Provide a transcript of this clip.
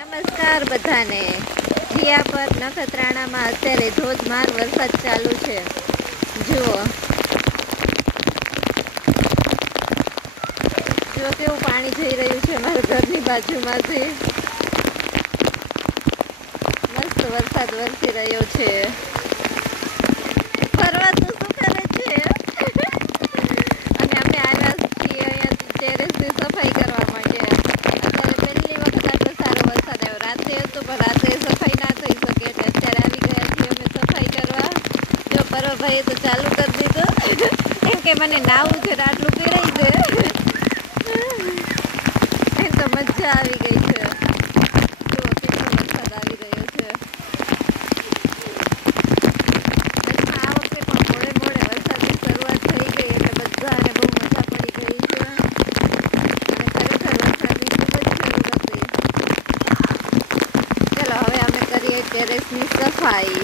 નમસ્કાર બધાને. જીયા પર નખત્રાણામાં અત્યારે ધોધમાર વરસાદ ચાલુ છે. જુઓ જુઓ કેવું પાણી જઈ રહ્યું છે મારા ઘરની બાજુમાંથી. મસ્ત વરસાદ વરસી રહ્યો છે. ફરવા તો શું કરે છે. અને અમે આવ્યા છીએ અહીંયા ટેરેસની સફાઈ કરવા માટે. અત્યારે પહેલી વખત આટલો સારો વરસાદ આવ્યો. રાતે હતો પણ રાતે સફાઈ ના થઈ શકે એટલે અત્યારે આવી ગયા છીએ અમે સફાઈ કરવા. જો પર્વભાઈએ તો ચાલુ કરી દીધું. એમ કે મને નાવું છે ને આટલું પીડાઈ છે. એમ તો મજા આવી ગઈ છે. જુઓ કેટલો વરસાદ આવી રહ્યો છે. આ વખતે પણ મોડે મોડે વરસાદની શરૂઆત થઈ ગઈ એટલે બધાને બહુ મજા પડી ગઈ છે. અને ખરેખર વરસાદની ખૂબ જ જરૂર હતી. ચલો હવે અમે કરીએ ટેરેસની સફાઈ.